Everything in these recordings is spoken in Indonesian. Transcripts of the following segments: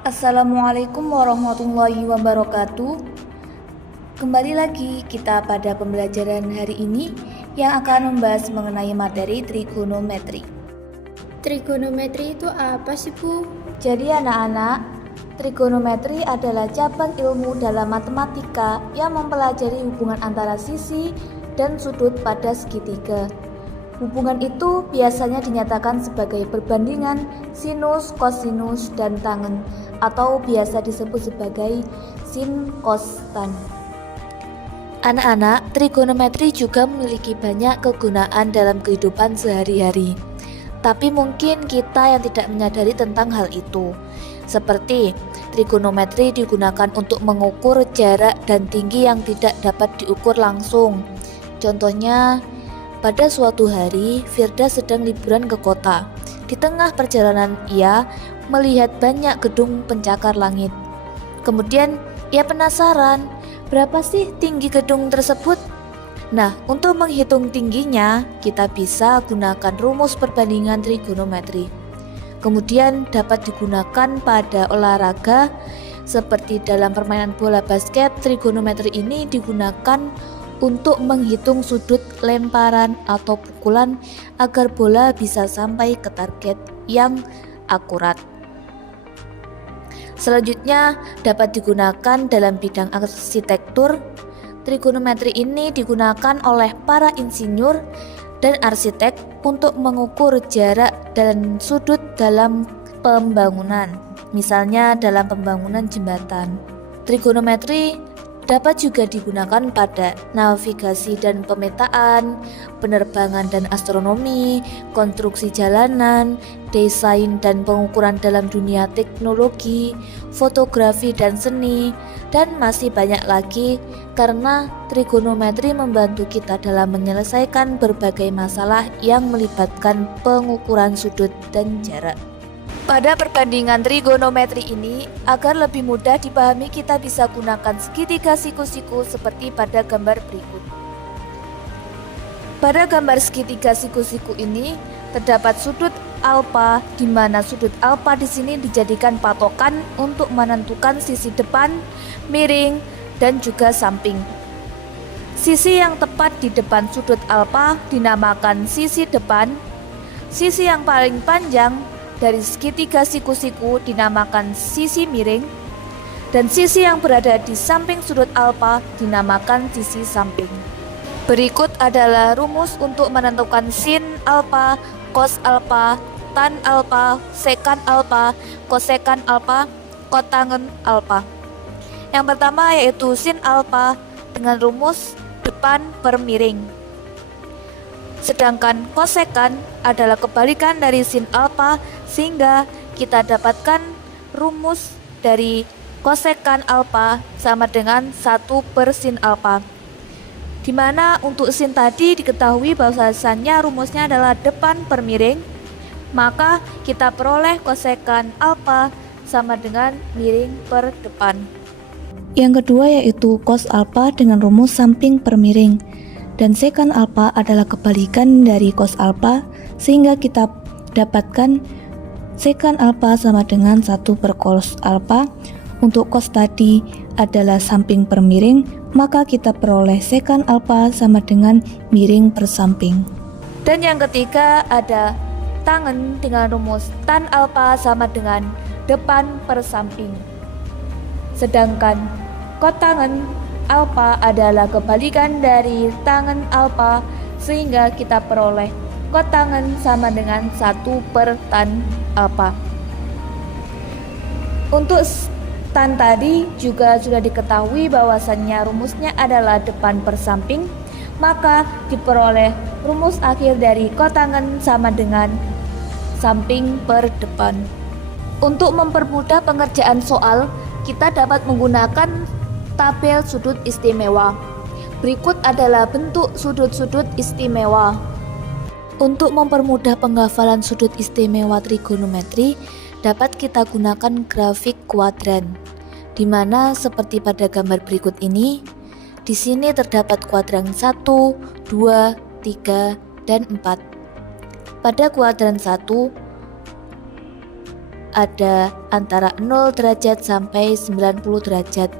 Assalamualaikum warahmatullahi wabarakatuh. Kembali lagi kita pada pembelajaran hari ini yang akan membahas mengenai materi trigonometri. Trigonometri itu apa sih, Bu? Jadi anak-anak, trigonometri adalah cabang ilmu dalam matematika yang mempelajari hubungan antara sisi dan sudut pada segitiga. Hubungan itu biasanya dinyatakan sebagai perbandingan sinus, kosinus, dan tangen, atau biasa disebut sebagai sin, cos, tan. Anak-anak, trigonometri juga memiliki banyak kegunaan dalam kehidupan sehari-hari. Tapi mungkin kita yang tidak menyadari tentang hal itu. Seperti trigonometri digunakan untuk mengukur jarak dan tinggi yang tidak dapat diukur langsung. Contohnya, pada suatu hari, Firda sedang liburan ke kota. Di tengah perjalanan, ia melihat banyak gedung pencakar langit. Kemudian, ia penasaran, berapa sih tinggi gedung tersebut? Nah, untuk menghitung tingginya, kita bisa gunakan rumus perbandingan trigonometri. Kemudian dapat digunakan pada olahraga, seperti dalam permainan bola basket. Trigonometri ini digunakan untuk menghitung sudut lemparan atau pukulan agar bola bisa sampai ke target yang akurat. Selanjutnya dapat digunakan dalam bidang arsitektur. Trigonometri ini digunakan oleh para insinyur dan arsitek untuk mengukur jarak dan sudut dalam pembangunan, misalnya dalam pembangunan jembatan. Trigonometri dapat juga digunakan pada navigasi dan pemetaan, penerbangan dan astronomi, konstruksi jalanan, desain dan pengukuran dalam dunia teknologi, fotografi dan seni, dan masih banyak lagi, karena trigonometri membantu kita dalam menyelesaikan berbagai masalah yang melibatkan pengukuran sudut dan jarak. Pada perbandingan trigonometri ini, agar lebih mudah dipahami, kita bisa gunakan segitiga siku-siku seperti pada gambar berikut. Pada gambar segitiga siku-siku ini terdapat sudut alfa, di mana sudut alfa di sini dijadikan patokan untuk menentukan sisi depan, miring, dan juga samping. Sisi yang tepat di depan sudut alfa dinamakan sisi depan. Sisi yang paling panjang dari segitiga siku-siku dinamakan sisi miring, dan sisi yang berada di samping sudut alfa dinamakan sisi samping. Berikut adalah rumus untuk menentukan sin alfa, cos alfa, tan alfa, sekan alfa, kosekan alfa, kotangen alfa. Yang pertama yaitu sin alfa dengan rumus depan per miring. Sedangkan kosekan adalah kebalikan dari sin alfa, sehingga kita dapatkan rumus dari kosekan alfa sama dengan 1 per sin alfa. Dimana untuk sin tadi diketahui bahwasannya rumusnya adalah depan per miring, maka kita peroleh kosekan alfa sama dengan miring per depan. Yang kedua yaitu cos alfa dengan rumus samping per miring. Dan sekan alfa adalah kebalikan dari cos alfa, sehingga kita dapatkan sekan alfa sama dengan 1 per cos alfa. Untuk cos tadi adalah samping per miring, maka kita peroleh sekan alfa sama dengan miring per samping. Dan yang ketiga ada tangen dengan rumus tan alfa sama dengan depan per samping. Sedangkan kotangen alfa adalah kebalikan dari tangen alfa, sehingga kita peroleh kotangen sama dengan 1 per tan alfa. Untuk tan tadi juga sudah diketahui bahwasannya rumusnya adalah depan per samping, maka diperoleh rumus akhir dari kotangen sama dengan samping per depan. Untuk mempermudah pengerjaan soal, kita dapat menggunakan tabel sudut istimewa. Berikut adalah bentuk sudut-sudut istimewa. Untuk mempermudah penghafalan sudut istimewa trigonometri, dapat kita gunakan grafik kuadran, di mana seperti pada gambar berikut ini, di sini terdapat kuadran 1, 2, 3, dan 4. Pada kuadran 1, ada antara 0 derajat sampai 90 derajat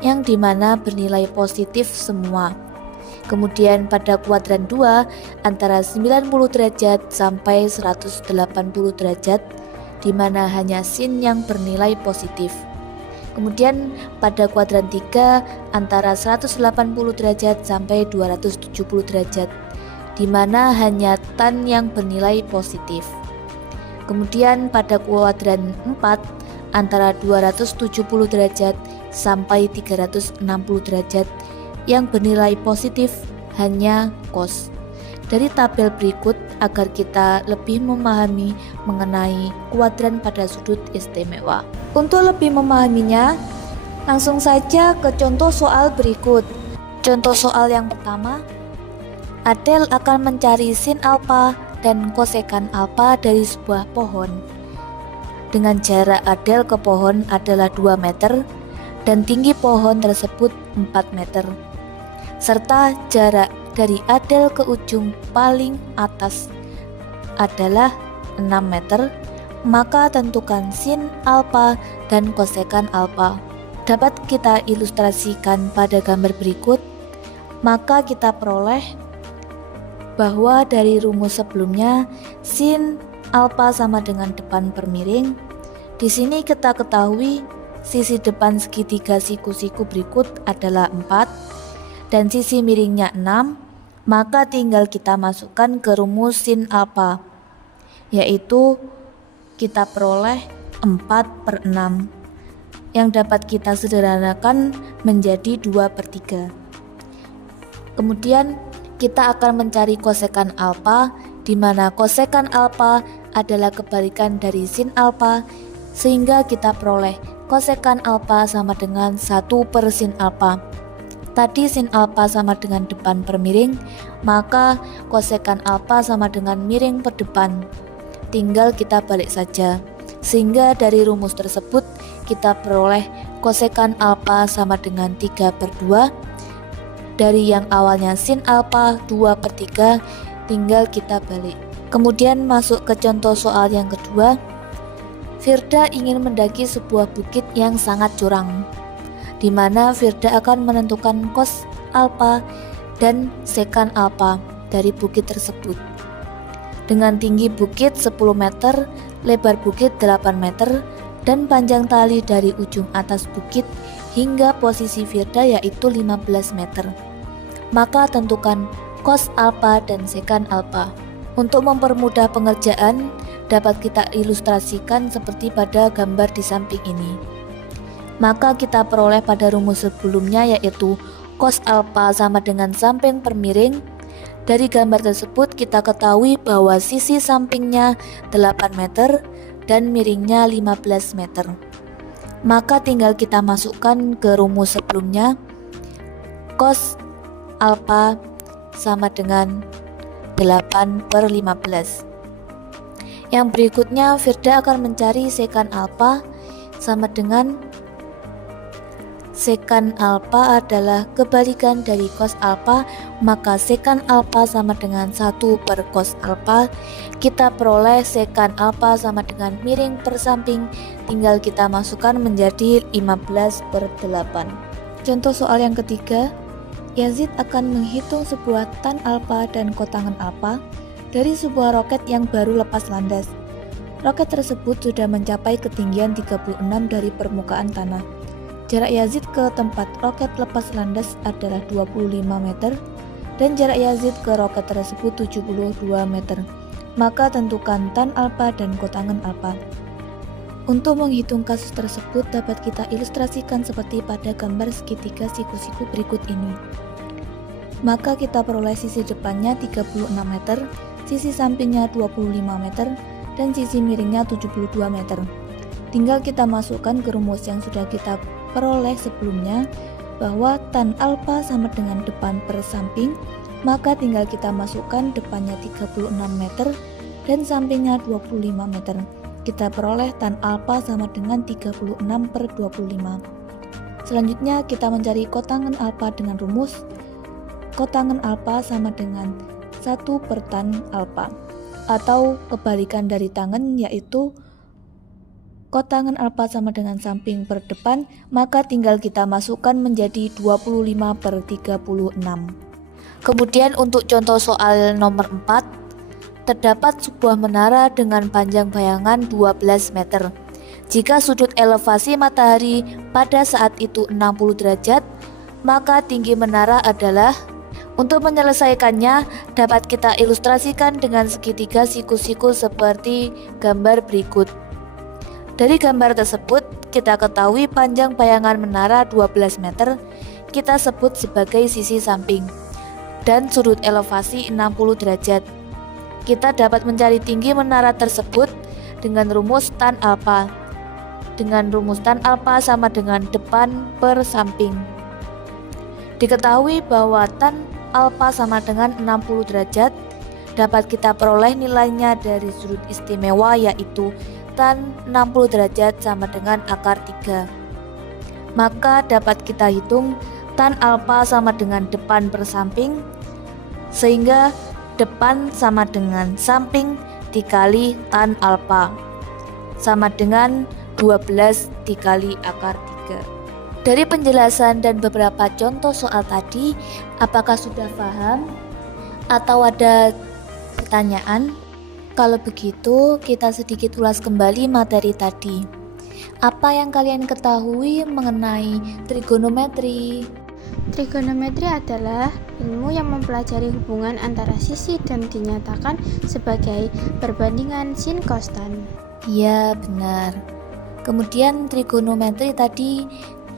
yang dimana bernilai positif semua. Kemudian pada kuadran 2 antara 90 derajat sampai 180 derajat dimana hanya sin yang bernilai positif. Kemudian pada kuadran 3 antara 180 derajat sampai 270 derajat dimana hanya tan yang bernilai positif. Kemudian pada kuadran 4 antara 270 derajat sampai 360 derajat yang bernilai positif hanya cos. Dari tabel berikut agar kita lebih memahami mengenai kuadran pada sudut istimewa. Untuk lebih memahaminya, langsung saja ke contoh soal berikut. Contoh soal yang pertama, Adel akan mencari sin alfa dan kosekan alfa dari sebuah pohon. Dengan jarak Adel ke pohon adalah 2 meter dan tinggi pohon tersebut 4 meter. Serta jarak dari Adel ke ujung paling atas adalah 6 meter, maka tentukan sin alfa dan kosekan alfa. Dapat kita ilustrasikan pada gambar berikut, maka kita peroleh bahwa dari rumus sebelumnya sin alfa sama dengan depan per miring. Di sini kita ketahui sisi depan segitiga siku-siku berikut adalah 4 dan sisi miringnya 6, maka tinggal kita masukkan ke rumus sin alfa, yaitu kita peroleh 4/6 yang dapat kita sederhanakan menjadi 2/3. Kemudian kita akan mencari kosekan alfa, di mana kosekan alfa adalah kebalikan dari sin alfa, sehingga kita peroleh kosekan alfa sama dengan 1 sin alfa. Tadi sin alfa sama dengan depan per miring, maka kosekan alfa sama dengan miring per depan. Tinggal kita balik saja, sehingga dari rumus tersebut kita peroleh kosekan alfa sama dengan 3/2. Dari yang awalnya sin alfa 2/3, tinggal kita balik. Kemudian masuk ke contoh soal yang kedua. Firda ingin mendaki sebuah bukit yang sangat curam, di mana Firda akan menentukan cos alfa dan sekan alfa dari bukit tersebut. Dengan tinggi bukit 10 meter, lebar bukit 8 meter, dan panjang tali dari ujung atas bukit hingga posisi Firda yaitu 15 meter. Maka tentukan cos alfa dan sekan alfa. Untuk mempermudah pengerjaan, dapat kita ilustrasikan seperti pada gambar di samping ini. Maka kita peroleh pada rumus sebelumnya yaitu cos alfa sama dengan samping per miring. Dari gambar tersebut kita ketahui bahwa sisi sampingnya 8 meter dan miringnya 15 meter. Maka tinggal kita masukkan ke rumus sebelumnya. Cos alfa sama dengan 8/15. Yang berikutnya Firda akan mencari sekan alfa sama dengan sekan alfa adalah kebalikan dari cos alfa, maka sekan alfa sama dengan 1/cos alfa. Kita peroleh sekan alfa sama dengan miring per samping, tinggal kita masukkan menjadi 15/8. Contoh soal yang ketiga, Yazid akan menghitung sebuah tan alfa dan kotangan alfa dari sebuah roket yang baru lepas landas. Roket tersebut sudah mencapai ketinggian 36 dari permukaan tanah. Jarak Yazid ke tempat roket lepas landas adalah 25 meter dan jarak Yazid ke roket tersebut 72 meter. Maka tentukan tan alfa dan kotangan alfa. Untuk menghitung kasus tersebut dapat kita ilustrasikan seperti pada gambar segitiga siku-siku berikut ini. Maka kita peroleh sisi depannya 36 meter, sisi sampingnya 25 meter, dan sisi miringnya 72 meter. Tinggal kita masukkan ke rumus yang sudah kita peroleh sebelumnya, bahwa tan alfa sama dengan depan per samping, maka tinggal kita masukkan depannya 36 meter dan sampingnya 25 meter. Kita peroleh tan alfa sama dengan 36/25. Selanjutnya kita mencari kotangan alfa dengan rumus kotangan alfa sama dengan 1/tan alfa, atau kebalikan dari tangen yaitu kotangan alfa sama dengan samping per depan, maka tinggal kita masukkan menjadi 25/36. Kemudian untuk contoh soal nomor 4, terdapat sebuah menara dengan panjang bayangan 12 meter. Jika sudut elevasi matahari pada saat itu 60 derajat, maka tinggi menara adalah. Untuk menyelesaikannya, dapat kita ilustrasikan dengan segitiga siku-siku seperti gambar berikut. Dari gambar tersebut, kita ketahui panjang bayangan menara 12 meter, kita sebut sebagai sisi samping, dan sudut elevasi 60 derajat. Kita dapat mencari tinggi menara tersebut dengan rumus tan alfa. Dengan rumus tan alfa sama dengan depan per samping. Diketahui bahwa tan alfa sama dengan 60 derajat, dapat kita peroleh nilainya dari sudut istimewa, yaitu tan 60 derajat sama dengan akar 3. Maka dapat kita hitung tan alfa sama dengan depan per samping, sehingga depan sama dengan samping dikali tan alfa sama dengan 12 dikali akar 3. Dari penjelasan dan beberapa contoh soal tadi, apakah sudah paham atau ada pertanyaan? Kalau begitu, kita sedikit ulas kembali materi tadi. Apa yang kalian ketahui mengenai trigonometri? Trigonometri adalah ilmu yang mempelajari hubungan antara sisi dan dinyatakan sebagai perbandingan sin cos tan. Ya, benar. Kemudian trigonometri tadi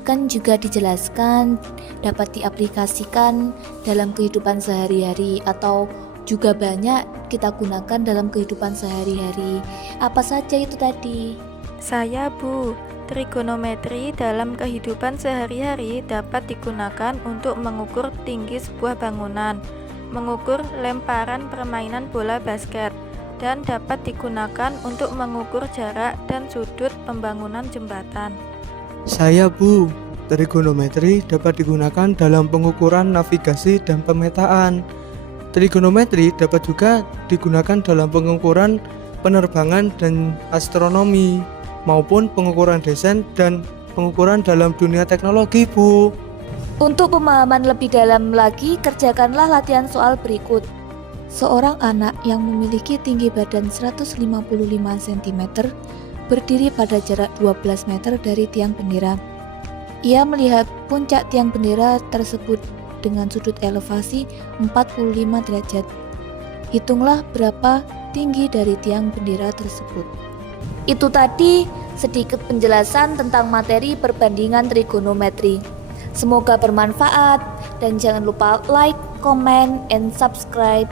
kan juga dijelaskan dapat diaplikasikan dalam kehidupan sehari-hari atau juga banyak kita gunakan dalam kehidupan sehari-hari. Apa saja itu tadi? Saya Bu, trigonometri dalam kehidupan sehari-hari dapat digunakan untuk mengukur tinggi sebuah bangunan, mengukur lemparan permainan bola basket, dan dapat digunakan untuk mengukur jarak dan sudut pembangunan jembatan. Saya Bu, trigonometri dapat digunakan dalam pengukuran navigasi dan pemetaan. Trigonometri dapat juga digunakan dalam pengukuran penerbangan dan astronomi, maupun pengukuran desain dan pengukuran dalam dunia teknologi, Bu. Untuk pemahaman lebih dalam lagi, kerjakanlah latihan soal berikut. Seorang anak yang memiliki tinggi badan 155 cm berdiri pada jarak 12 meter dari tiang bendera. Ia melihat puncak tiang bendera tersebut dengan sudut elevasi 45 derajat. Hitunglah berapa tinggi dari tiang bendera tersebut. Itu tadi sedikit penjelasan tentang materi perbandingan trigonometri. Semoga bermanfaat dan jangan lupa like, comment, and subscribe.